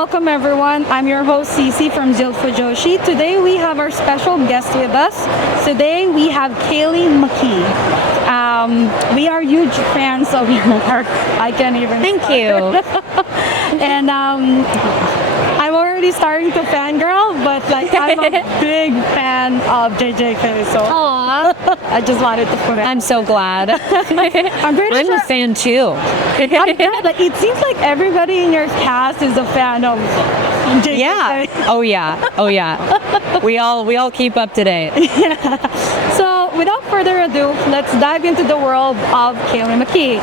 welcome everyone. I'm your host Cece from Zil Fujoshi. Today we have our special guest with us. Today we have Kayleigh McKee. We are huge fans of her. I can't even. Thank you. And I'm already starting to fangirl, but like I'm a big fan of JJK. So Aww. I just wanted to put it. I'm so glad. I'm I'm a fan too. Like, it seems like everybody in your cast is a fan of JJK. Yeah. Oh yeah. Oh yeah. We all keep up to date. So without further ado, let's dive into the world of Kayleigh McKee.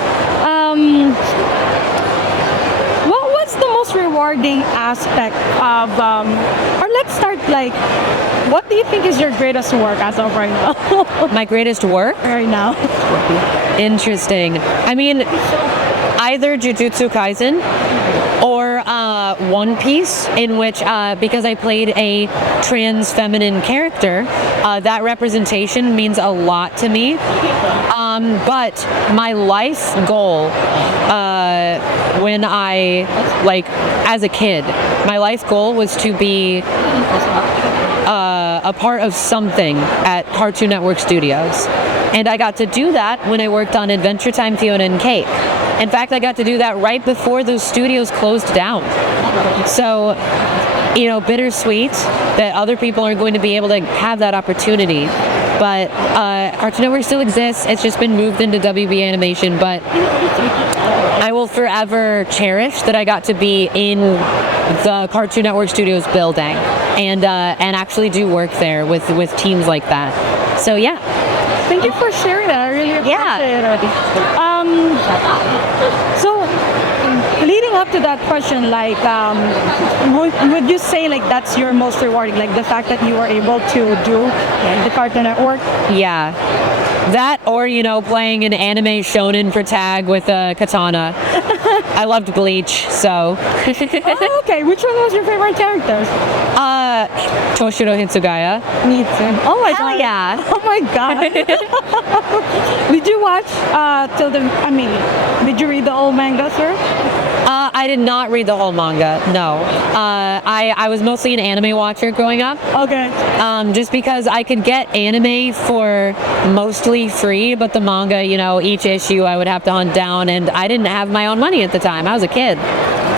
What was the most rewarding aspect of, or let's start like, what do you think is your greatest work as of right now? My greatest work? Right now. Interesting. I mean, either Jujutsu Kaisen or One Piece, in which, because I played a trans feminine character, that representation means a lot to me. But my life goal, when I, like, as a kid, my life goal was to be a part of something at Cartoon Network Studios. And I got to do that when I worked on Adventure Time Fiona and Cake. In fact, I got to do that right before those studios closed down. So, you know, bittersweet that other people are going to be able to have that opportunity. But Cartoon Network still exists. It's just been moved into WB Animation. But I will forever cherish that I got to be in the Cartoon Network Studios building and actually do work there with teams like that. So yeah. Thank you for sharing that. I really appreciate it. So, leading up to that question, like, would you say like that's your most rewarding, like the fact that you were able to do the Cartoon Network? Yeah. That or, you know, playing an anime shonen for tag with a katana. I loved Bleach, so. Oh, okay, which one was your favorite character? Toshiro Hitsugaya. Me too. Oh my Hell god. yeah. Oh my god. Did you watch did you read the whole manga, sir? I did not read the whole manga, no. I was mostly an anime watcher growing up. Okay. Just because I could get anime for mostly free, but the manga, you know, each issue I would have to hunt down, and I didn't have my own money at the time. I was a kid.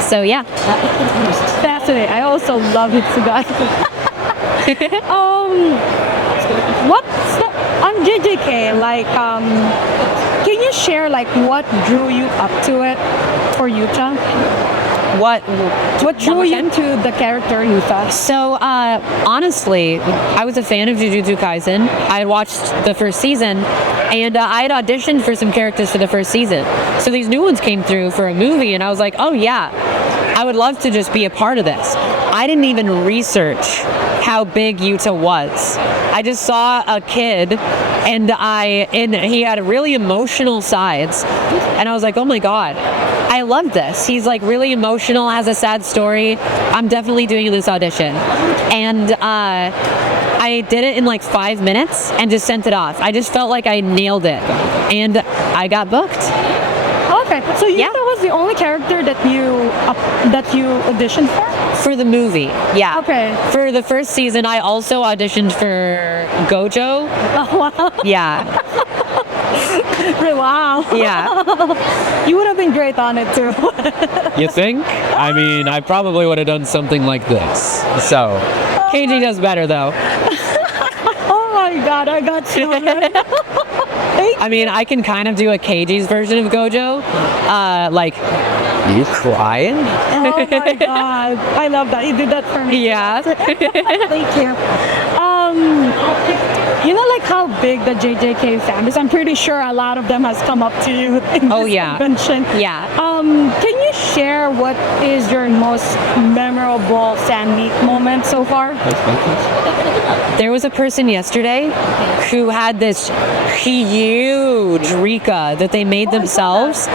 So yeah. Fascinating. I also love Hitsugaya. What's the, on JJK, like, can you share like what drew you up to it for Yuta? What drew you into the character Yuta? So, honestly, I was a fan of Jujutsu Kaisen. I had watched the first season, and I had auditioned for some characters for the first season. So these new ones came through for a movie, and I was like, oh yeah, I would love to just be a part of this. I didn't even research how big Yuta was. I just saw a kid, and he had really emotional sides, and I was like, oh my god, I love this. He's like really emotional, has a sad story. I'm definitely doing this audition. And I did it in like 5 minutes and just sent it off. I just felt like I nailed it, and I got booked. Okay, so Yuta was the only character that you auditioned for? For the movie, yeah. Okay. For the first season, I also auditioned for Gojo. Oh, wow. Yeah. Wow. Yeah. You would have been great on it too. You think? I mean, I probably would have done something like this. So, KG does better though. Oh my god, I got you. I mean, I can kind of do a KG's version of Gojo. Like, you crying? Oh my god, I love that. You did that for me. yeah. Thank you. You know, like how big the JJK fan is. I'm pretty sure a lot of them has come up to you in this convention. Yeah. Can you share what is your most memorable fan meet moment so far? There was a person yesterday who had this huge Rika that they made themselves.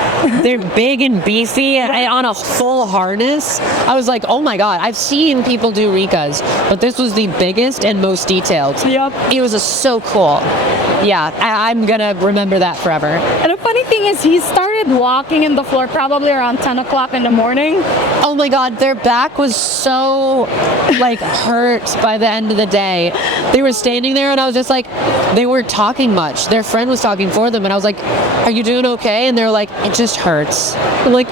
They're big and beefy and on a full harness. I was like, oh my god, I've seen people do Rikas, but this was the biggest and most detailed. Yep. It was so cool. yeah, I'm gonna remember that forever. And the funny thing is, he started walking in the floor probably around 10 o'clock in the morning. Oh my god, their back was so like hurt by the end of the day. They were standing there and I was just like, they weren't talking much. Their friend was talking for them and I was like, are you doing okay? And they're like, it just hurts. I'm like,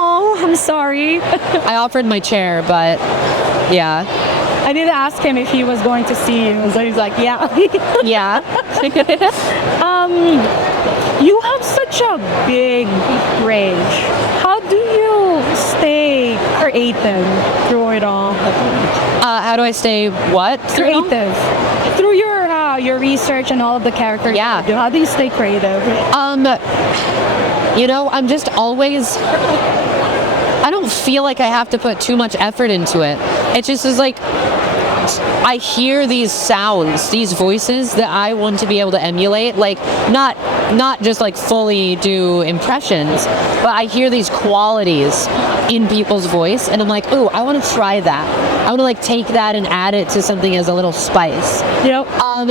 Oh, I'm sorry. I offered my chair, but yeah. I did ask him if he was going to see you. So he's like, yeah. Yeah. You have such a big range. How do you stay creative through it all? How do I stay what? Creative. Through your research and all of the characters. Yeah. You do. How do you stay creative? I'm just always, I don't feel like I have to put too much effort into it. It just is like, I hear these sounds, these voices that I want to be able to emulate, like not just like fully do impressions, but I hear these qualities in people's voice and I'm like, ooh, I want to try that. I want to like take that and add it to something as a little spice. Yep.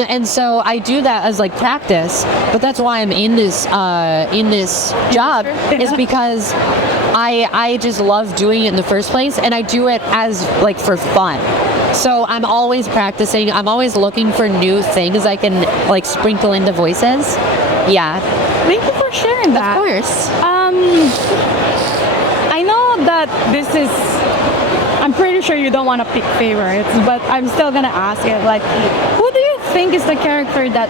And so I do that as like practice, but that's why I'm in this job is because I just love doing it in the first place and I do it as like for fun. So I'm always practicing. I'm always looking for new things I can like sprinkle into voices. Yeah. Thank you for sharing that. Of course. I know that this is, I'm pretty sure you don't want to pick favorites, but I'm still going to ask it. Like, who do you think is the character that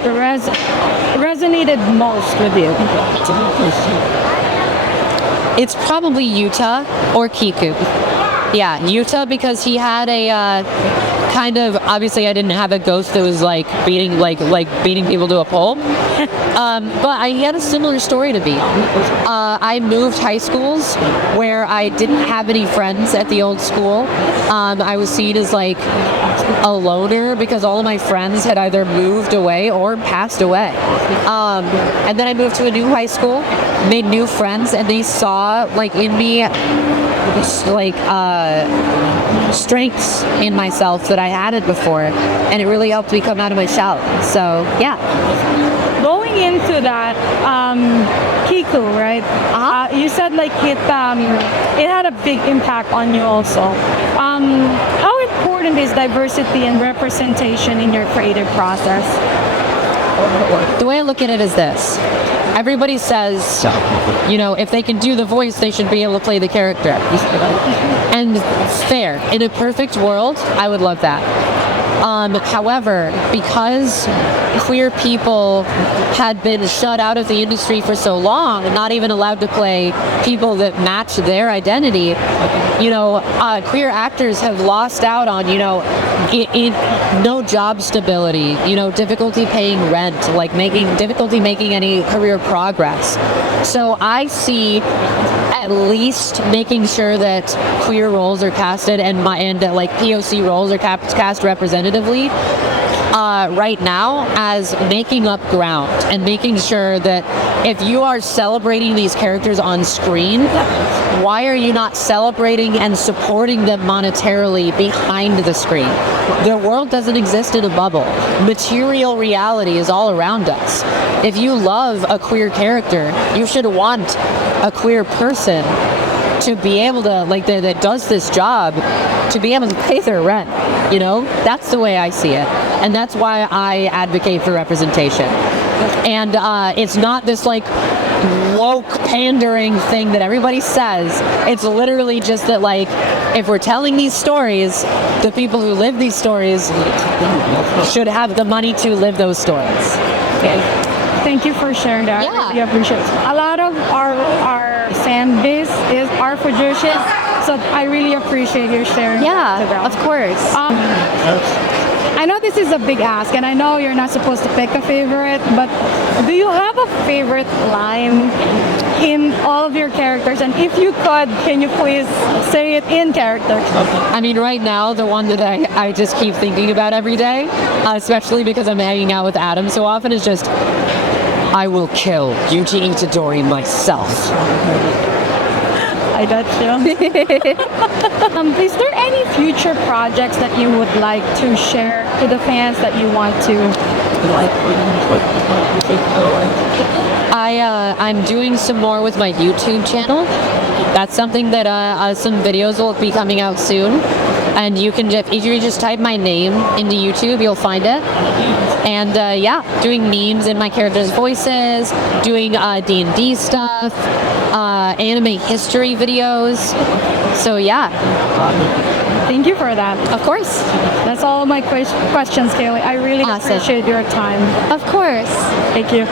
resonated most with you? It's probably Yuta or Kiku. Yeah, Yuta, because he had a kind of, obviously I didn't have a ghost that was like beating people to a pulp. But he had a similar story to me. I moved high schools where I didn't have any friends at the old school. I was seen as like a loner because all of my friends had either moved away or passed away. And then I moved to a new high school, made new friends, and they saw like in me like strengths in myself that I hadn't before, and it really helped me come out of my shell. So yeah. Going into that, Kiku, right? You said like it had a big impact on you also. How important is diversity and representation in your creative process? The way I look at it is this. Everybody says, if they can do the voice, they should be able to play the character. And fair. In a perfect world, I would love that. However, because queer people had been shut out of the industry for so long and not even allowed to play people that match their identity, queer actors have lost out on, no job stability, difficulty paying rent, difficulty making any career progress. So I see at least making sure that queer roles are casted and like POC roles are cast representatively right now as making up ground and making sure that if you are celebrating these characters on screen, why are you not celebrating and supporting them monetarily behind the screen? Their world doesn't exist in a bubble. Material reality is all around us. If you love a queer character, you should want a queer person to be able to, that does this job, to be able to pay their rent. That's the way I see it. And that's why I advocate for representation. And it's not this woke pandering thing that everybody says. It's literally just that if we're telling these stories, the people who live these stories should have the money to live those stories. Okay. Thank you for sharing that. Yeah. I really appreciate it. A lot of our fan base are for Jushin, so I really appreciate you sharing. Yeah, of course. I know this is a big ask, and I know you're not supposed to pick a favorite, but do you have a favorite line in all of your characters? And if you could, can you please say it in character? I mean, right now, the one that I just keep thinking about every day, especially because I'm hanging out with Adam so often, is just, I will kill Yuji Itadori myself. I got you. Is there any future projects that you would like to share to the fans that you want to I'm doing some more with my YouTube channel. That's something that some videos will be coming out soon. And you can if you just type my name into YouTube, you'll find it. And yeah, doing memes in my characters' voices, doing D&D stuff, anime history videos. So yeah. Thank you for that. Of course. That's all my questions, Kayleigh. I really Awesome. appreciate your time. Of course. Thank you.